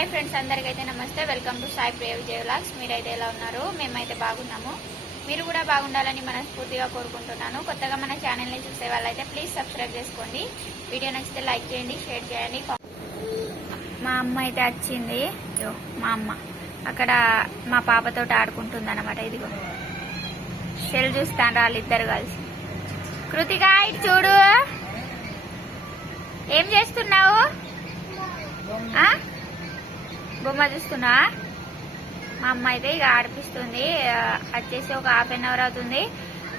Hi friends అందరికైతే నమస్తే. Welcome to Sai Priya Vijay vlogs మీరైతే ఎలా ఉన్నారు? మేమైతే బాగున్నాము. మీరు కూడా బాగుండాలని మనస్ఫూర్తిగా కోరుకుంటున్నాను. కొత్తగా మన ఛానల్ని చూసే వాళ్ళైతే ప్లీజ్ సబ్స్క్రైబ్ చేసుకోండి. వీడియో నచ్చితే లైక్ చేయండి షేర్ చేయండి మా అమ్మ అయితే వచ్చింది. మా అమ్మ. అక్కడ మా పాపతో ఆడుకుంటుంది అనమాట ఇదిగో. షెల్ చూస్తాను వాళ్ళిద్దరు కలిసి. కృతిక ఇటు చూడు. ఏం చేస్తున్నావు? ఆ? బొమ్మ చూస్తున్నా? మా అమ్మ అయితే ఇక ఆడిపిస్తుంది. వచ్చేసి ఒక హాఫ్ అన్ అవర్ అవుతుంది.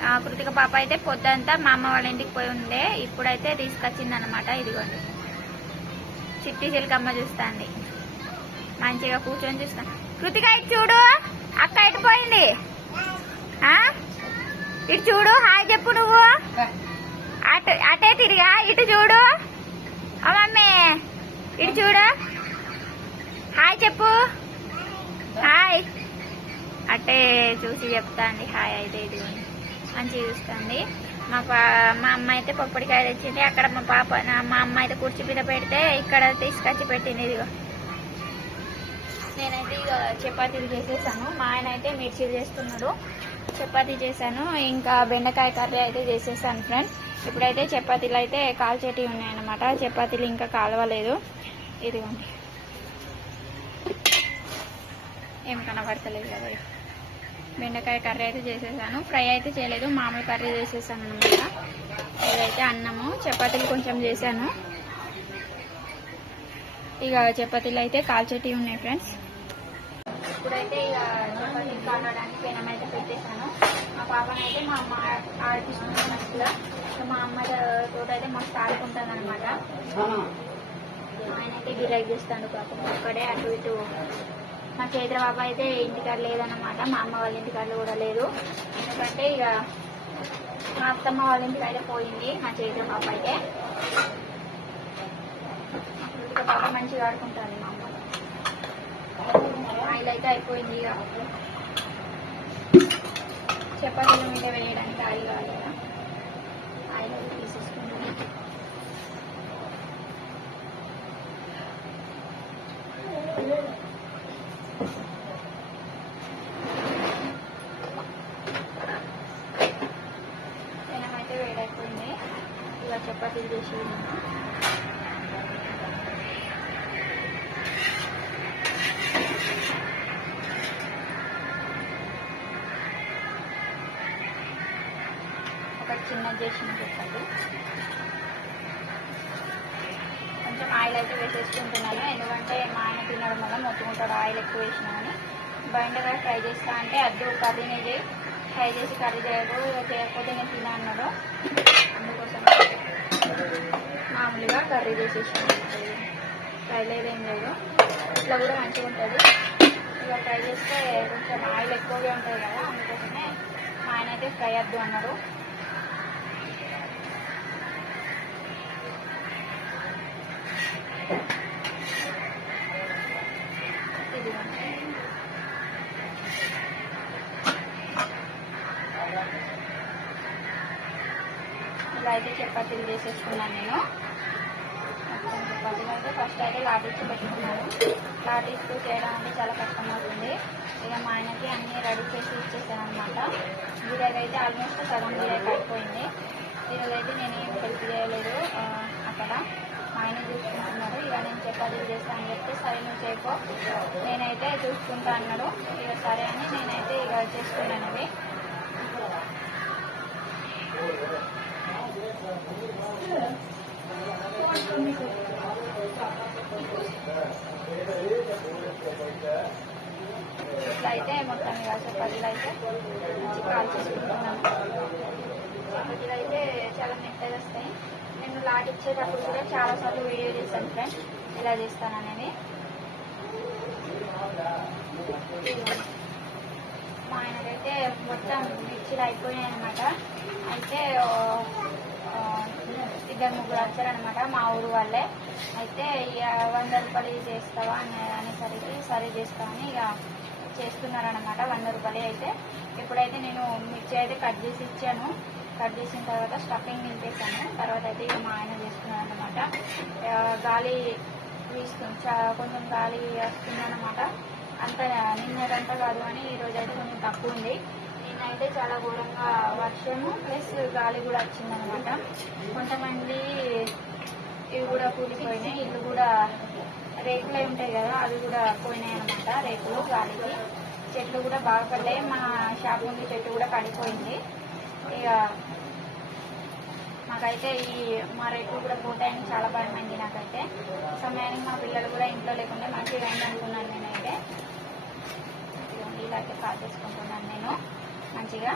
కృతిక పాప అయితే పొద్దంతా మా అమ్మ వాళ్ళ ఇంటికి పోయి ఉండే. ఇప్పుడైతే తీసుకొచ్చింది అనమాట ఇదిగోండి. చిట్టి చిలకమ్మ చూస్తాంది. మంచిగా కూర్చొని చూస్తా. కృతిక ఇటు చూడు. అక్క ఇటు పోయింది? ఆ? ఇటు చూడు. హాయ్ చెప్పు నువ్వు. అటు అటే తిరిగా. ఇటు చూడు. ఆ మమ్మీ ఇటు చూడు. హాయ్ చెప్పు. హాయ్. అట్టే చూసి చెప్తా అండి హాయ్ అయితే ఇది మంచిగా చూస్తుంది. మా పా మా అమ్మ అయితే పొప్పడికాయ తెచ్చింది. అక్కడ మా పాప మా అమ్మ అయితే కుర్చీ మీద పెడితే ఇక్కడ తీసుకొచ్చి పెట్టింది. ఇదిగో. నేనైతే ఇక చపాతీలు చేసేసాను. మా ఆయన అయితే మిర్చీలు చేస్తున్నాడు. చపాతీ చేశాను. ఇంకా బెండకాయ కర్రీ అయితే చేసేసాను ఫ్రెండ్. ఇప్పుడైతే చపాతీలు అయితే కాల్చేటివి ఉన్నాయన్నమాట. చపాతీలు ఇంకా కాలవలేదు. ఇదిగోండి. ఏం కనబడతలేదు కదా. బెండకాయ కర్రీ అయితే చేసేసాను. ఫ్రై అయితే చేయలేదు మామూలు కర్రీ చేసేసాను అనమాట ఇదైతే అన్నము చపాతీలు కొంచెం చేశాను. ఇక చపాతీలు అయితే కాల్చేటివి ఉన్నాయి ఫ్రెండ్స్. ఇప్పుడైతే ఇక చపాతీలు కాలడానికి పెనం అయితే పెట్టేశాను. మా పాపనైతే మా అమ్మ ఆడిపిస్తుంది మంచిగా సో మా అమ్మ తోట అయితే మస్తు ఆడుకుంటాను అనమాట ఆయన అయితే చేస్తాను పాపం. ఒక్కడే అటు ఇటు మా చైత్ర బాబు అయితే ఇంటికాడ లేదన్నమాట. మా అమ్మ వాళ్ళ ఇంటికాడ కూడా లేదు. ఎందుకంటే ఇక మా అత్తమ్మ వాళ్ళ ఇంటికి అయితే పోయింది మా చైత్ర పాప అయితే. ఇంకా మంచిగా ఆడుకుంటాను మా అమ్మ. ఆయిల్ అయితే అయిపోయింది ఇక. చపాతీల మీద వేయడానికి ఆయిల్ కావాలి కదా. ఆయిల్ తీసేసుకుంటాను పెనం అయితే వేడైపోయింది ఇలా ఒక చిన్న చిన్నది చేసిన చెప్పండి కొంచెం ఆయిల్ అయితే వేసేసుకుంటున్నాను. ఎందుకంటే మా ఆయన తినడం వల్ల మొత్తుకుంటాడు ఆయిల్ ఎక్కువ వేసినామని. బయటగా ఫ్రై చేస్తా అంటే అద్దు కర్రీని చేయి ఫ్రై చేసి కర్రీ చేయకు చేయకపోతే నేను తిన అన్నాడు. అందుకోసం మామూలుగా కర్రీ చేసేసాను. ఫ్రై లేదేం లేదు. ఇట్లా కూడా మంచిగా ఉంటుంది. ఇక ఫ్రై చేస్తే కొంచెం ఆయిల్ ఎక్కువగా ఉంటుంది కదా అందుకోసమే మా ఆయన అయితే ఫ్రై వద్దు అన్నారు ఇది చపాతీలు చేసేసుకున్నాను నేను. మొత్తం చపాతీలు అయితే ఫస్ట్ అయితే లాటిస్తూ పెట్టుకున్నాను లాటిస్తూ చేయడం అంటే చాలా కష్టం అవుతుంది ఇక మా ఆయనకి అన్నీ రెడీ చేసి ఇచ్చేసాను అనమాట గిరాకీ అయితే ఆల్మోస్ట్ సగం గిరాకీ అయిపోయింది. ఈరోజైతే నేను ఏం హెల్ప్ చేయలేదు అక్కడ మా ఆయన చూసుకుంటున్నాడు ఇక నేను చపాతీలు చేస్తాను అని చెప్తే సరే నువ్వు చేయకో నేనైతే చూసుకుంటా అన్నాడు. ఇక సరే అని నేనైతే ఇక చేసుకున్నాను అవి ఇట్లా అయితే మొత్తం మీద చపాతీలు అయితే మంచి కాల్ చేసుకుంటున్నాను చపాతీలు అయితే చాలా మెత్తగా వస్తాయి. నేను లాటిచ్చేటప్పుడు కూడా చాలా సార్లు వీడియో చేశాను ఫ్రెండ్ ఇలా చేస్తాననేది మా ఆయనకైతే మొత్తం మిర్చిలు అయిపోయాయి అనమాట అయితే ఇద్దరు ముగ్గురు వచ్చారనమాట మా ఊరు వాళ్ళే. అయితే ఇక వంద రూపాయలు చేస్తావా అని అనేసరికి సరే చేస్తామని ఇక చేస్తున్నారనమాట వంద రూపాయలు అయితే. ఇప్పుడైతే నేను మిర్చి అయితే కట్ చేసి ఇచ్చాను. కట్ చేసిన తర్వాత స్టఫింగ్ నింపేసాను తర్వాత అయితే ఇక మా ఆయన చేస్తున్నారనమాట గాలి వీస్తుంది. చా- కొంచెం గాలి వస్తుందన్నమాట. అంత నిన్నదంతా కాదు అని ఈరోజు అయితే కొంచెం తక్కువ ఉంది. నిన్నైతే చాలా ఘోరంగా వర్షము ప్లస్ గాలి కూడా వచ్చిందనమాట. కొంతమంది ఇవి కూడా కూలిపోయినాయి ఇల్లు కూడా రేకులు ఉంటాయి కదా అవి కూడా పోయినాయి అనమాట రేకులు గాలికి. చెట్లు కూడా బాగా పడ్డాయి మా షాప్ ముందు చెట్టు కూడా పడిపోయింది. ఇక మాకైతే ఈ మా రేకులు కూడా పోతాయని చాలా భయమైంది నాకైతే. సమయానికి మా పిల్లలు కూడా ఇంట్లో లేకుండా మంచిగా అయింది అనుకున్నాను నేనైతే. ఇదిగోండి ఇలాగే కాల్ చేసుకుంటున్నాను నేను. మంచిగా.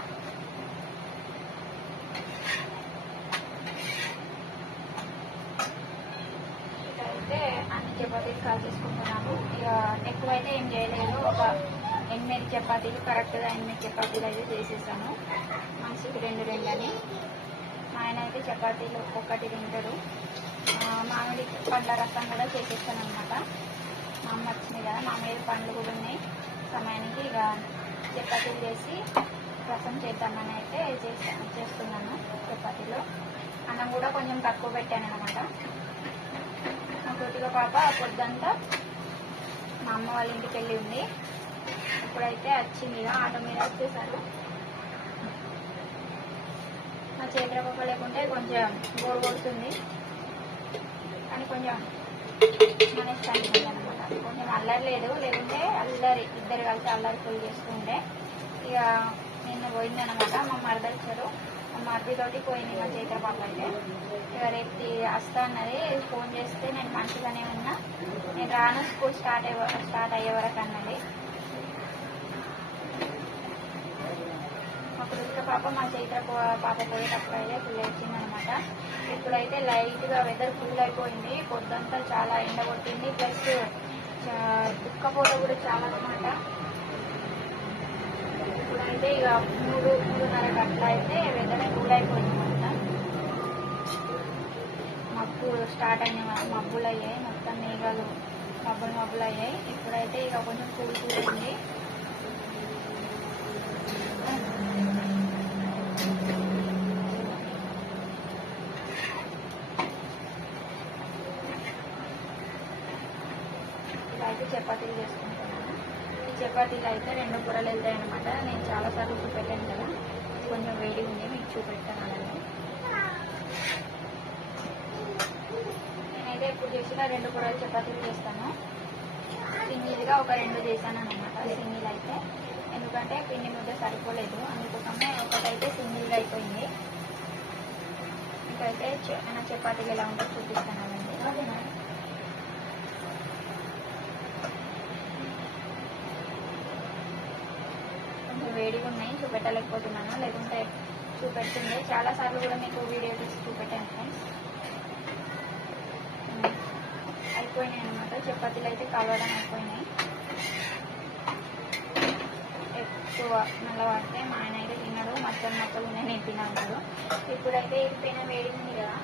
అయితే అన్ని చపాతీలు కాల్ చేసుకుంటున్నాము. ఇక ఎక్కువైతే ఏం చేయలేదు. ఒక ఎనిమిది చపాతీలు కరెక్ట్గా ఎనిమిది చపాతీలు అయితే చేసేసాను. మనిషికి రెండు రెండు అని మా ఆయన అయితే చపాతీలు ఒక్కొక్కటి తింటాడు. మామిడి పండ్ల రసం కూడా చేసేస్తాను అనమాట మా అమ్మ వచ్చింది కదా మామిడి పండ్లు కూడా ఉన్నాయి. సమయానికి ఇక చపాతీలు చేసి రసం చేద్దామని అయితే చేస్తాను చేస్తున్నాను చపాతీలో. అన్నం కూడా కొంచెం తక్కువ పెట్టాను అనమాట మా కొద్దిగా పాప పొద్దంతా మా అమ్మ వాళ్ళ ఇంటికి వెళ్ళి ఉంది. ఇప్పుడైతే వచ్చింది ఆటో మీద వచ్చేసారు. నా చేతుల పాప లేకుంటే కొంచెం బోర్ కొడుతుంది. కానీ కొంచెం మనస్తానికి అనమాట కొంచెం అల్లరి లేదు లేకుంటే అల్లరి ఇద్దరు కలిసి అల్లరి ఫుల్ చేస్తుండే ఇక నిన్న పోయిందనమాట మా మరదలిచ్చారు మా మరిదితోటి పోయింది మా చైత్ర పాప అయితే. ఇక రేపు వస్తా అన్నది ఫోన్ చేస్తే నేను మంచిగానే ఉన్నా. నేను రాను స్కూల్ స్టార్ట్ అయ్యే స్టార్ట్ అయ్యే వరకు అన్నది. మా కృష్ణ పాప మా చైత్ర పాప పోయేటప్పుడు అయితే ఫుల్ వచ్చిందనమాట ఇప్పుడైతే లైట్గా వెదర్ ఫుల్ అయిపోయింది. పొద్దంతా చాలా ఎండ కొట్టింది ప్లస్ ఉక్కపోత కూడా చాలా అనమాట ఇప్పుడైతే ఇక మూడు మూడున్నర అట్లా అయితే వెదర్ కూల్ అయిపోయింది అనమాట మబ్బు స్టార్ట్ అయిన మబ్బులు అయ్యాయి మొత్తం మేఘాలు మబ్బులు మబ్బులు అయ్యాయి ఇప్పుడైతే ఇక కొంచెం కూల్ కూల్ ఉంది ఇలా అయితే చపాతీలు చేసుకుంటున్నాను ఈ చపాతీలు అయితే రెండు కూరలు వెళ్తాయి అనమాట నేను చాలా సార్లు చూపెట్టాను కదా. కొంచెం వేడి ఉంది మీకు చూపెట్టాను అలాగే నేనైతే ఎప్పుడు చేసిన రెండు కూరలు చపాతీలు చేస్తాను. సింగిల్గా ఒక రెండు చేశాను అనమాట సింగిల్ అయితే ఎందుకంటే పిండి ముద్ద సరిపోలేదు. అందుకోసమే ఒకటైతే సింగిల్గా అయిపోయింది. ఇంకైతే చ- చపాతీలు ఎలా ఉంటుందో చూపిస్తాను అదండి కొంచెం వేడిగా ఉన్నాయి చూపెట్టలేకపోతున్నాను లేకుంటే చూపెడుతుంది. చాలా సార్లు కూడా మీకు వీడియో తీసి చూపెట్టాను ఫ్రెండ్స్ అయిపోయినాయి అనమాట చపాతీలు అయితే కలవడం అయిపోయినాయి. ఎక్కువ నల్లవాడితే మా ఆయన అయితే తిన్నాడు. మొత్తం మొత్తం నేను తిన్నాడు ఇప్పుడైతే ఇది వేడి ఉంది కదా.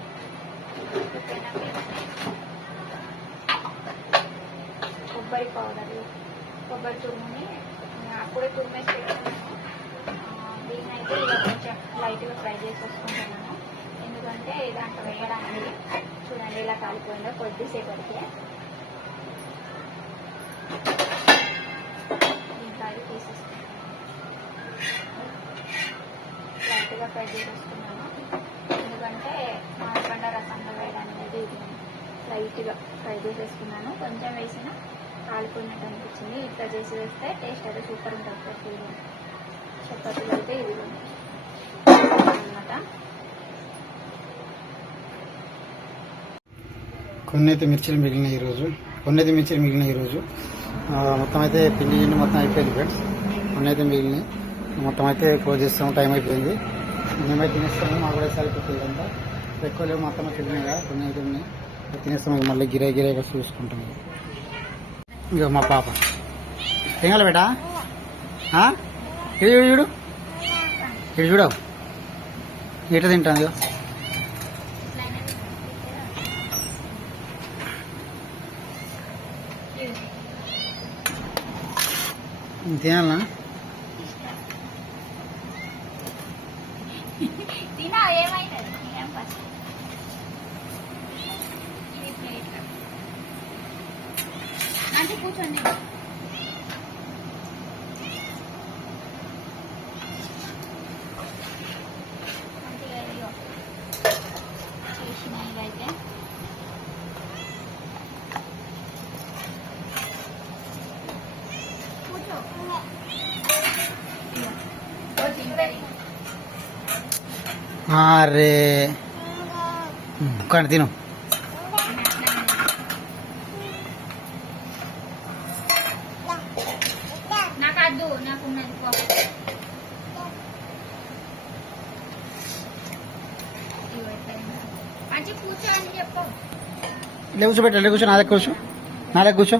కొబ్బరి పౌడర్ కొబ్బరి తురుముని అప్పుడే తురిమేసి పెట్టుకున్నాను. లైట్గా ఫ్రై చేసి వస్తుంటాను ఎందుకంటే దాంట్లో వేయడానికి చూడండి ఇలా కాలిపోయిందో కొద్దిసేపటికి. దీంట్లో అయితే లైట్గా ఫ్రై చేసి వస్తున్నాను ఎందుకంటే మామిడిపండ రసంలో వేయడానికి ఇది లైట్గా ఫ్రై చేసేసుకున్నాను. కొంచెం వేసిన కాలిపోయినట్టు అనిపించింది. ఇట్లా చేసి వేస్తే టేస్ట్ అయితే సూపర్ ఉంటుంది. ఫీలింగ్ చపాతీలు అంటే ఇది అనమాట కొన్ని అయితే మిర్చిలు మిగిలినాయి ఈరోజు కొన్ని అయితే మిర్చిలు మిగిలినాయి ఈరోజు మొత్తం అయితే పిండి గిండి మొత్తం అయిపోయింది ఫ్రెండ్స్. కొన్ని అయితే మిగిలినాయి. మొత్తం అయితే క్లోజ్ చేస్తాము టైం అయిపోయింది. మేమైతే తినేస్తాము. మాకు కూడా సరిపోతుంది అంతా ఎక్కువ లేవు. మొత్తం తిన్నాయి కదా. కొన్ని అయితే ఉన్నాయి తినేస్తాం. మళ్ళీ గిరే గిరేగా చూసుకుంటాం. ఇక మా పాప. తినాలి బేటా? ఇడు ఇడు ఇడు ఇడు చూడవు? ఎట్లా తింటాను తినాలా అరే కానీ తిను కూర్చో అని చెప్పు కూర్చో నా దగ్గర కూర్చో నా దగ్గర కూర్చో